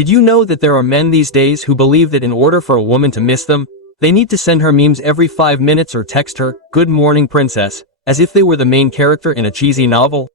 Did you know that there are men these days who believe that in order for a woman to miss them, they need to send her memes every 5 minutes or text her, "Good morning, princess," as if they were the main character in a cheesy novel?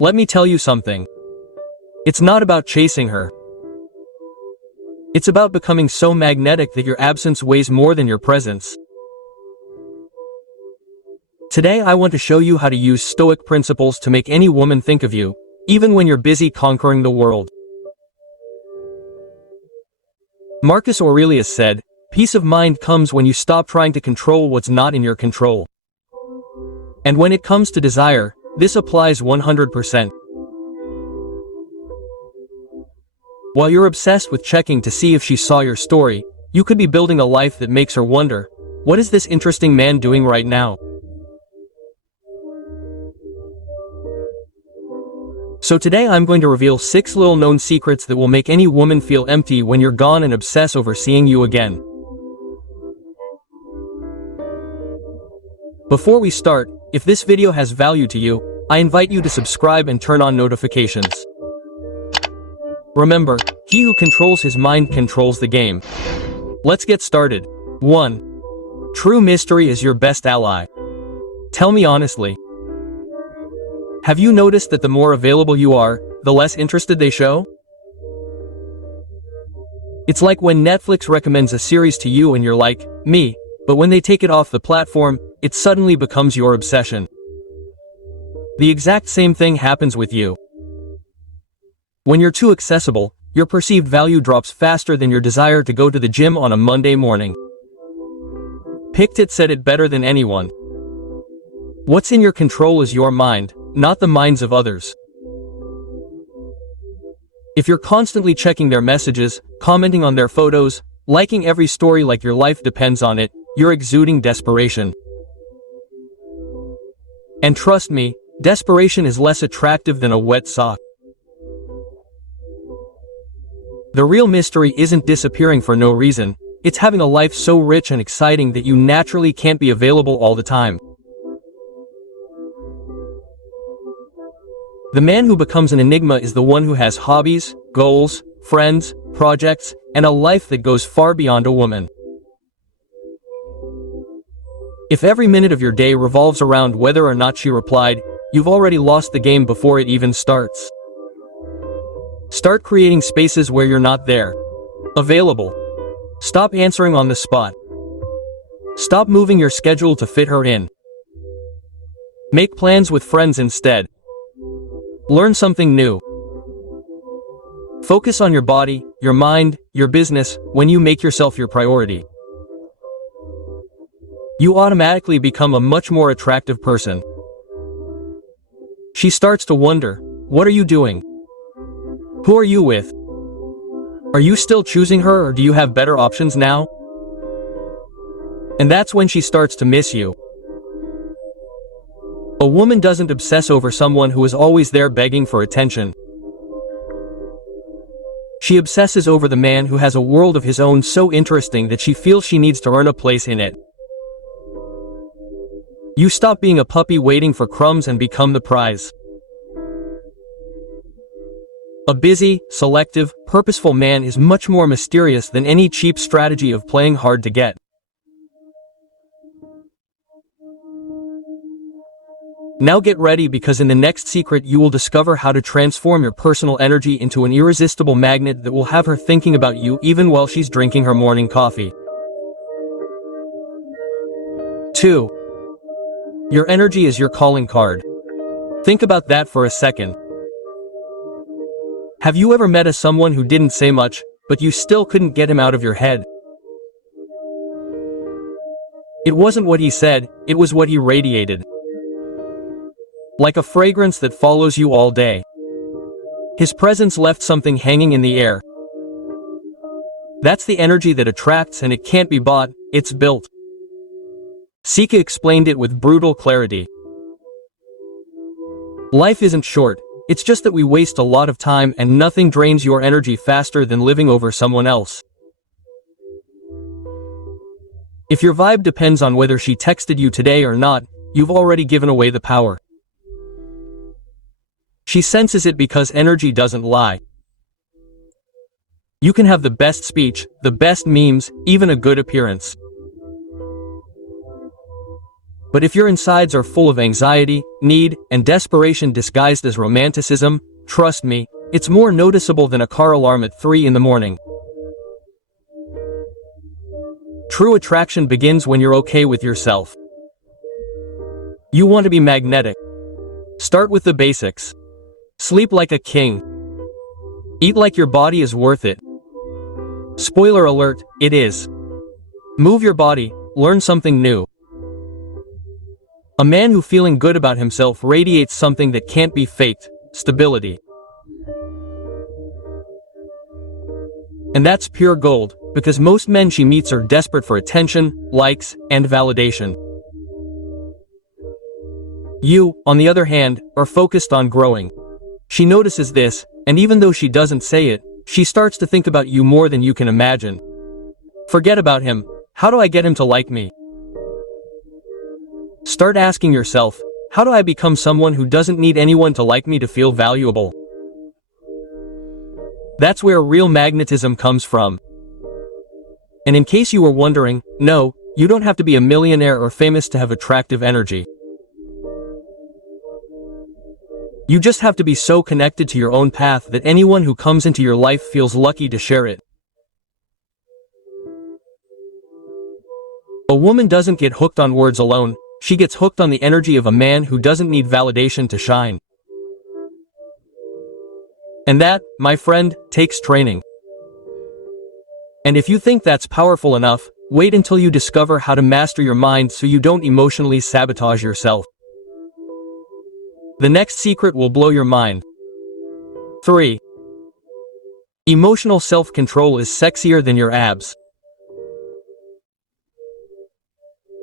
Let me tell you something. It's not about chasing her. It's about becoming so magnetic that your absence weighs more than your presence. Today I want to show you how to use Stoic principles to make any woman think of you, even when you're busy conquering the world. Marcus Aurelius said, "Peace of mind comes when you stop trying to control what's not in your control." And when it comes to desire, this applies 100%. While you're obsessed with checking to see if she saw your story, you could be building a life that makes her wonder, what is this interesting man doing right now? So today I'm going to reveal 6 little-known secrets that will make any woman feel empty when you're gone and obsess over seeing you again. Before we start, if this video has value to you, I invite you to subscribe and turn on notifications. Remember, he who controls his mind controls the game. Let's get started. 1. True mystery is your best ally. Tell me honestly. Have you noticed that the more available you are, the less interested they show? It's like when Netflix recommends a series to you and you're like, me, but when they take it off the platform, it suddenly becomes your obsession. The exact same thing happens with you. When you're too accessible, your perceived value drops faster than your desire to go to the gym on a Monday morning. Pictet said it better than anyone. What's in your control is your mind, not the minds of others. If you're constantly checking their messages, commenting on their photos, liking every story like your life depends on it, you're exuding desperation. And trust me, desperation is less attractive than a wet sock. The real mystery isn't disappearing for no reason, it's having a life so rich and exciting that you naturally can't be available all the time. The man who becomes an enigma is the one who has hobbies, goals, friends, projects, and a life that goes far beyond a woman. If every minute of your day revolves around whether or not she replied, you've already lost the game before it even starts. Start creating spaces where you're not there. Available. Stop answering on the spot. Stop moving your schedule to fit her in. Make plans with friends instead. Learn something new. Focus on your body, your mind, your business. When you make yourself your priority, you automatically become a much more attractive person. She starts to wonder, what are you doing? Who are you with? Are you still choosing her or do you have better options now? And that's when she starts to miss you. A woman doesn't obsess over someone who is always there begging for attention. She obsesses over the man who has a world of his own so interesting that she feels she needs to earn a place in it. You stop being a puppy waiting for crumbs and become the prize. A busy, selective, purposeful man is much more mysterious than any cheap strategy of playing hard to get. Now get ready because in the next secret you will discover how to transform your personal energy into an irresistible magnet that will have her thinking about you even while she's drinking her morning coffee. 2. Your energy is your calling card. Think about that for a second. Have you ever met someone who didn't say much, but you still couldn't get him out of your head? It wasn't what he said, it was what he radiated. Like a fragrance that follows you all day. His presence left something hanging in the air. That's the energy that attracts, and it can't be bought, it's built. Sika explained it with brutal clarity. Life isn't short, it's just that we waste a lot of time and nothing drains your energy faster than living over someone else. If your vibe depends on whether she texted you today or not, you've already given away the power. She senses it because energy doesn't lie. You can have the best speech, the best memes, even a good appearance. But if your insides are full of anxiety, need, and desperation disguised as romanticism, trust me, it's more noticeable than a car alarm at 3 in the morning. True attraction begins when you're okay with yourself. You want to be magnetic. Start with the basics. Sleep like a king. Eat like your body is worth it. Spoiler alert, it is. Move your body, learn something new. A man who feeling good about himself radiates something that can't be faked, stability. And that's pure gold, because most men she meets are desperate for attention, likes, and validation. You, on the other hand, are focused on growing. She notices this, and even though she doesn't say it, she starts to think about you more than you can imagine. Forget about him. How do I get him to like me? Start asking yourself, how do I become someone who doesn't need anyone to like me to feel valuable? That's where real magnetism comes from. And in case you were wondering, no, you don't have to be a millionaire or famous to have attractive energy. You just have to be so connected to your own path that anyone who comes into your life feels lucky to share it. A woman doesn't get hooked on words alone, she gets hooked on the energy of a man who doesn't need validation to shine. And that, my friend, takes training. And if you think that's powerful enough, wait until you discover how to master your mind so you don't emotionally sabotage yourself. The next secret will blow your mind. 3. Emotional self-control is sexier than your abs.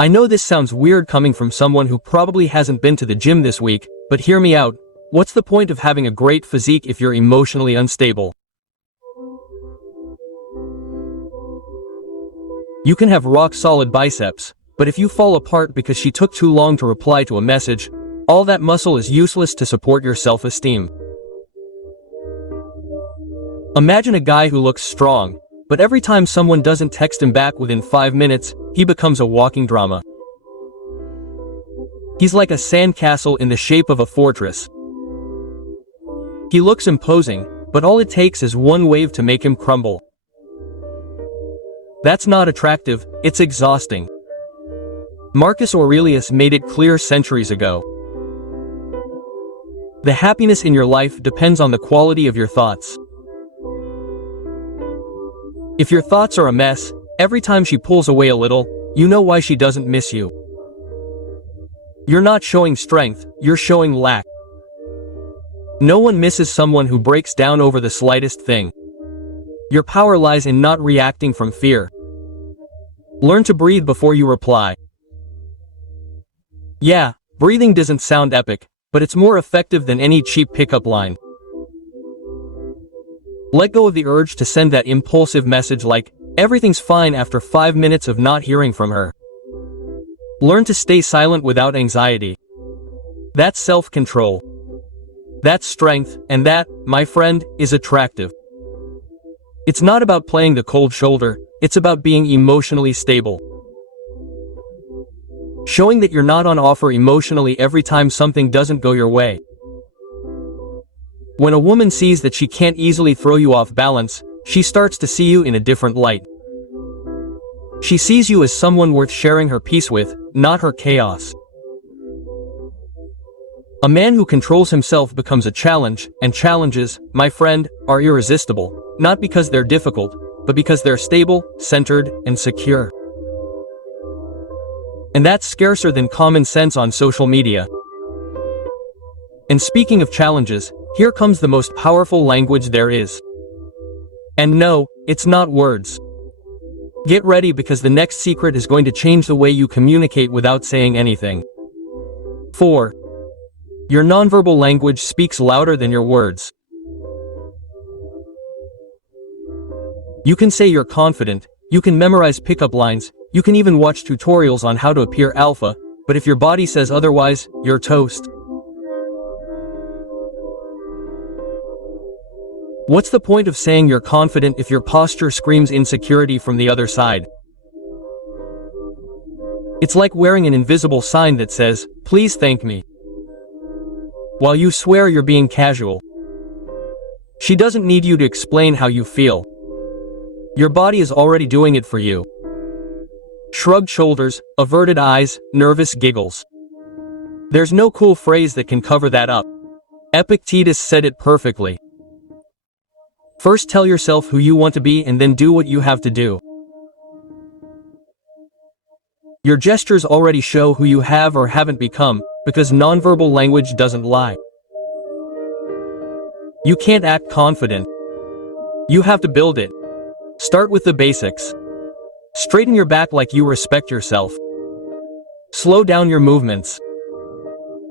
I know this sounds weird coming from someone who probably hasn't been to the gym this week, but hear me out. What's the point of having a great physique if you're emotionally unstable? You can have rock-solid biceps, but if you fall apart because she took too long to reply to a message, all that muscle is useless to support your self-esteem. Imagine a guy who looks strong, but every time someone doesn't text him back within 5 minutes, he becomes a walking drama. He's like a sandcastle in the shape of a fortress. He looks imposing, but all it takes is one wave to make him crumble. That's not attractive, it's exhausting. Marcus Aurelius made it clear centuries ago. The happiness in your life depends on the quality of your thoughts. If your thoughts are a mess, every time she pulls away a little, you know why she doesn't miss you. You're not showing strength, you're showing lack. No one misses someone who breaks down over the slightest thing. Your power lies in not reacting from fear. Learn to breathe before you reply. Yeah, breathing doesn't sound epic, but it's more effective than any cheap pickup line. Let go of the urge to send that impulsive message like, everything's fine after 5 minutes of not hearing from her. Learn to stay silent without anxiety. That's self-control. That's strength, and that, my friend, is attractive. It's not about playing the cold shoulder, it's about being emotionally stable. Showing that you're not on offer emotionally every time something doesn't go your way. When a woman sees that she can't easily throw you off balance, she starts to see you in a different light. She sees you as someone worth sharing her peace with, not her chaos. A man who controls himself becomes a challenge, and challenges, my friend, are irresistible, not because they're difficult, but because they're stable, centered, and secure. And that's scarcer than common sense on social media. And speaking of challenges, here comes the most powerful language there is. And no, it's not words. Get ready because the next secret is going to change the way you communicate without saying anything. 4. Your nonverbal language speaks louder than your words. You can say you're confident, you can memorize pickup lines, you can even watch tutorials on how to appear alpha, but if your body says otherwise, you're toast. What's the point of saying you're confident if your posture screams insecurity from the other side? It's like wearing an invisible sign that says, "Please thank me," while you swear you're being casual. She doesn't need you to explain how you feel. Your body is already doing it for you. Shrugged shoulders, averted eyes, nervous giggles. There's no cool phrase that can cover that up. Epictetus said it perfectly. First tell yourself who you want to be and then do what you have to do. Your gestures already show who you have or haven't become, because nonverbal language doesn't lie. You can't act confident. You have to build it. Start with the basics. Straighten your back like you respect yourself. Slow down your movements.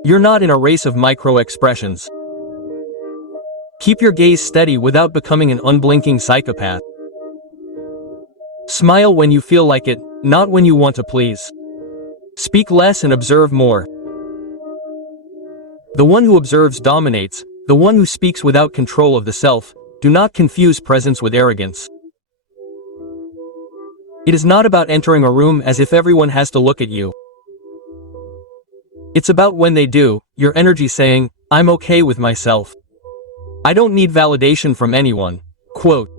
You're not in a race of micro-expressions. Keep your gaze steady without becoming an unblinking psychopath. Smile when you feel like it, not when you want to please. Speak less and observe more. The one who observes dominates, the one who speaks without control of the self. Do not confuse presence with arrogance. It is not about entering a room as if everyone has to look at you. It's about when they do, your energy saying, "I'm okay with myself. I don't need validation from anyone." Quote.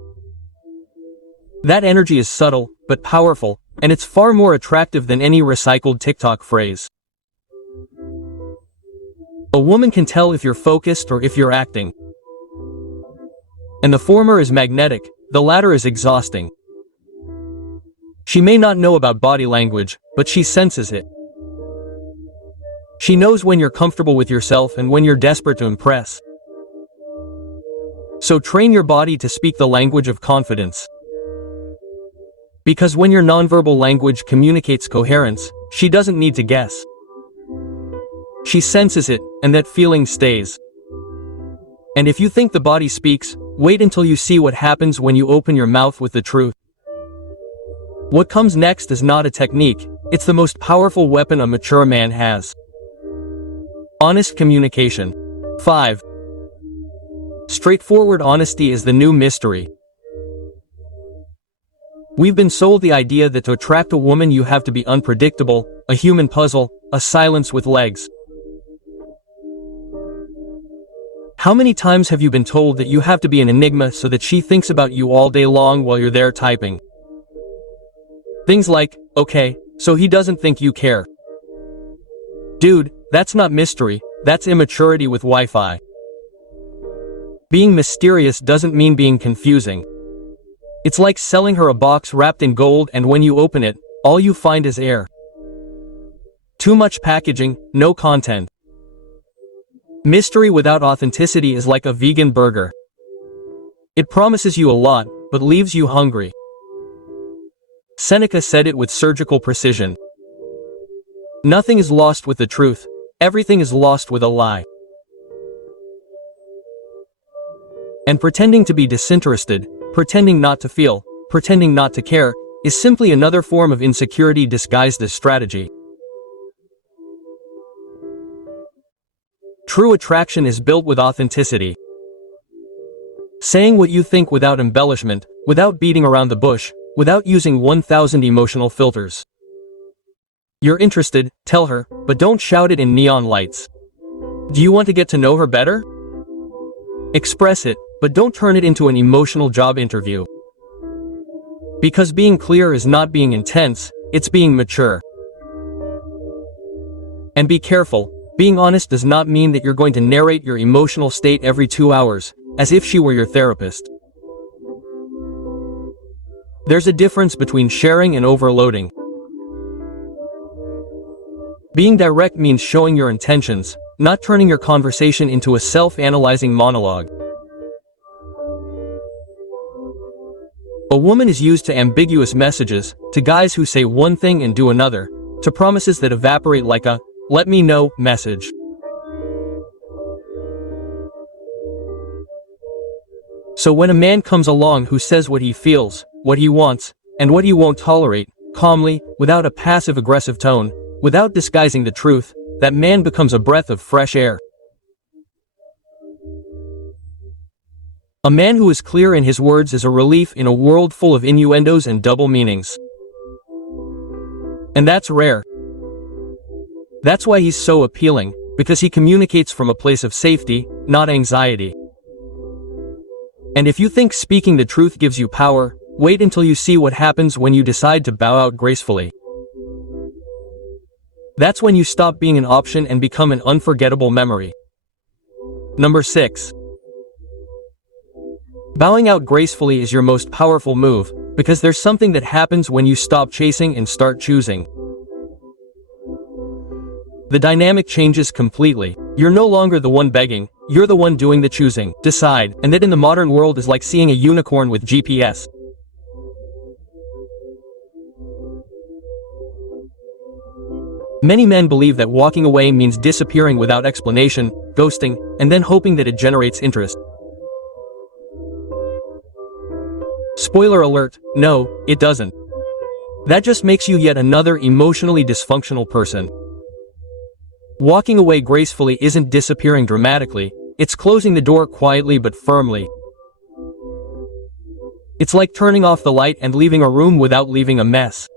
That energy is subtle, but powerful, and it's far more attractive than any recycled TikTok phrase. A woman can tell if you're focused or if you're acting. And the former is magnetic, the latter is exhausting. She may not know about body language, but she senses it. She knows when you're comfortable with yourself and when you're desperate to impress. So train your body to speak the language of confidence. Because when your nonverbal language communicates coherence, she doesn't need to guess. She senses it, and that feeling stays. And if you think the body speaks, wait until you see what happens when you open your mouth with the truth. What comes next is not a technique, it's the most powerful weapon a mature man has. Honest communication. 5. Straightforward honesty is the new mystery. We've been sold the idea that to attract a woman you have to be unpredictable, a human puzzle, a silence with legs. How many times have you been told that you have to be an enigma so that she thinks about you all day long while you're there typing? Things like, "Okay, so he doesn't think you care." Dude, that's not mystery, that's immaturity with Wi-Fi. Being mysterious doesn't mean being confusing. It's like selling her a box wrapped in gold and when you open it, all you find is air. Too much packaging, no content. Mystery without authenticity is like a vegan burger. It promises you a lot, but leaves you hungry. Seneca said it with surgical precision. Nothing is lost with the truth, everything is lost with a lie. And pretending to be disinterested, pretending not to feel, pretending not to care, is simply another form of insecurity disguised as strategy. True attraction is built with authenticity. Saying what you think without embellishment, without beating around the bush, without using 1,000 emotional filters. You're interested, tell her, but don't shout it in neon lights. Do you want to get to know her better? Express it, but don't turn it into an emotional job interview. Because being clear is not being intense, it's being mature. And be careful, being honest does not mean that you're going to narrate your emotional state every 2 hours, as if she were your therapist. There's a difference between sharing and overloading. Being direct means showing your intentions, not turning your conversation into a self-analyzing monologue. A woman is used to ambiguous messages, to guys who say one thing and do another, to promises that evaporate like a "let me know" message. So when a man comes along who says what he feels, what he wants, and what he won't tolerate, calmly, without a passive-aggressive tone, without disguising the truth, that man becomes a breath of fresh air. A man who is clear in his words is a relief in a world full of innuendos and double meanings. And that's rare. That's why he's so appealing, because he communicates from a place of safety, not anxiety. And if you think speaking the truth gives you power, wait until you see what happens when you decide to bow out gracefully. That's when you stop being an option and become an unforgettable memory. Number 6. Bowing out gracefully is your most powerful move, because there's something that happens when you stop chasing and start choosing. The dynamic changes completely. You're no longer the one begging, you're the one doing the choosing. Decide, and that in the modern world is like seeing a unicorn with GPS. Many men believe that walking away means disappearing without explanation, ghosting, and then hoping that it generates interest. Spoiler alert, no, it doesn't. That just makes you yet another emotionally dysfunctional person. Walking away gracefully isn't disappearing dramatically, it's closing the door quietly but firmly. It's like turning off the light and leaving a room without leaving a mess.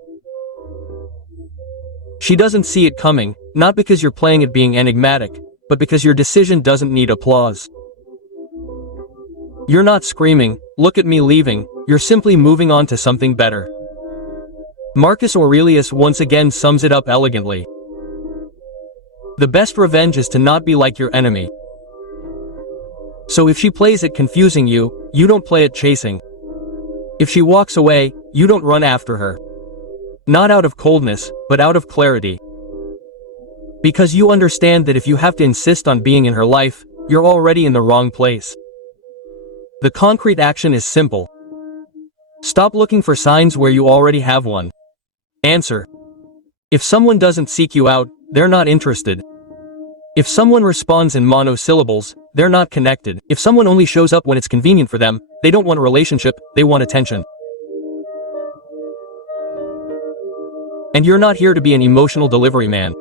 She doesn't see it coming, not because you're playing at being enigmatic, but because your decision doesn't need applause. You're not screaming, "Look at me leaving," you're simply moving on to something better. Marcus Aurelius once again sums it up elegantly. The best revenge is to not be like your enemy. So if she plays at confusing you, you don't play at chasing. If she walks away, you don't run after her. Not out of coldness, but out of clarity. Because you understand that if you have to insist on being in her life, you're already in the wrong place. The concrete action is simple. Stop looking for signs where you already have one. Answer. If someone doesn't seek you out, they're not interested. If someone responds in monosyllables, they're not connected. If someone only shows up when it's convenient for them, they don't want a relationship, they want attention. And you're not here to be an emotional delivery man.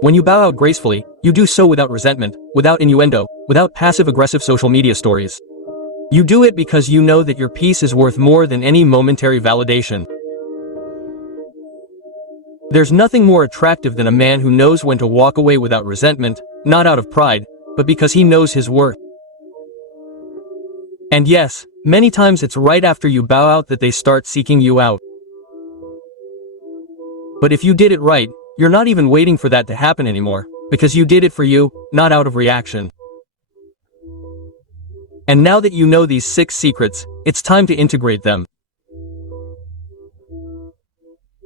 When you bow out gracefully, you do so without resentment, without innuendo, without passive-aggressive social media stories. You do it because you know that your peace is worth more than any momentary validation. There's nothing more attractive than a man who knows when to walk away without resentment, not out of pride, but because he knows his worth. And yes, many times it's right after you bow out that they start seeking you out. But if you did it right, you're not even waiting for that to happen anymore, because you did it for you, not out of reaction. And now that you know these 6 secrets, it's time to integrate them.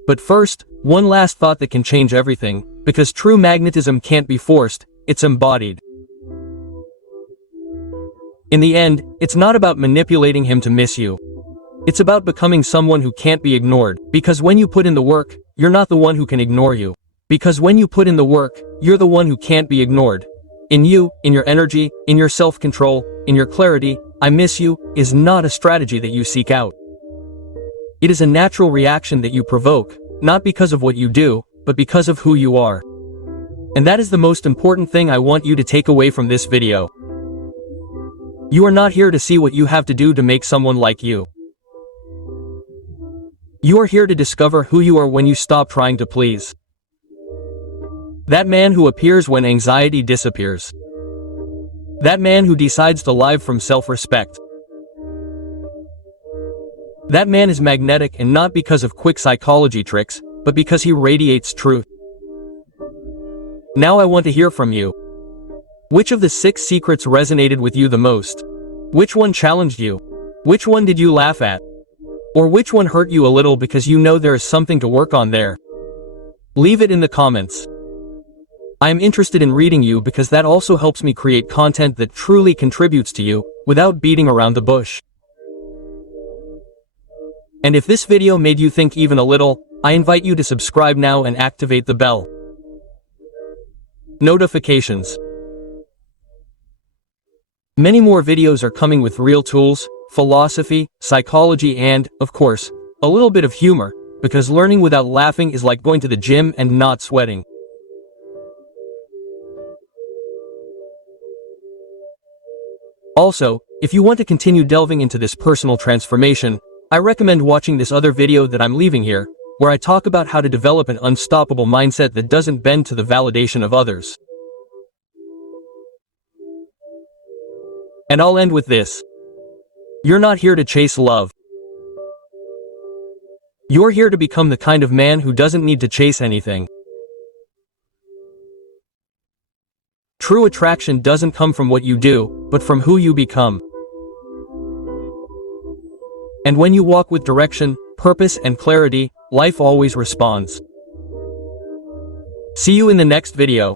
But first, one last thought that can change everything, because true magnetism can't be forced, it's embodied. In the end, it's not about manipulating him to miss you. It's about becoming someone who can't be ignored, because when you put in the work, you're not the one who can ignore you. Because when you put in the work, you're the one who can't be ignored. In you, in your energy, in your self-control, in your clarity, "I miss you" is not a strategy that you seek out. It is a natural reaction that you provoke, not because of what you do, but because of who you are. And that is the most important thing I want you to take away from this video. You are not here to see what you have to do to make someone like you. You are here to discover who you are when you stop trying to please. That man who appears when anxiety disappears. That man who decides to live from self-respect. That man is magnetic, and not because of quick psychology tricks, but because he radiates truth. Now I want to hear from you. Which of the 6 secrets resonated with you the most? Which one challenged you? Which one did you laugh at? Or which one hurt you a little because you know there is something to work on there? Leave it in the comments. I am interested in reading you because that also helps me create content that truly contributes to you, without beating around the bush. And if this video made you think even a little, I invite you to subscribe now and activate the bell. Notifications. Many more videos are coming with real tools, philosophy, psychology and, of course, a little bit of humor, because learning without laughing is like going to the gym and not sweating. Also, if you want to continue delving into this personal transformation, I recommend watching this other video that I'm leaving here, where I talk about how to develop an unstoppable mindset that doesn't bend to the validation of others. And I'll end with this. You're not here to chase love. You're here to become the kind of man who doesn't need to chase anything. True attraction doesn't come from what you do, but from who you become. And when you walk with direction, purpose, and clarity, life always responds. See you in the next video.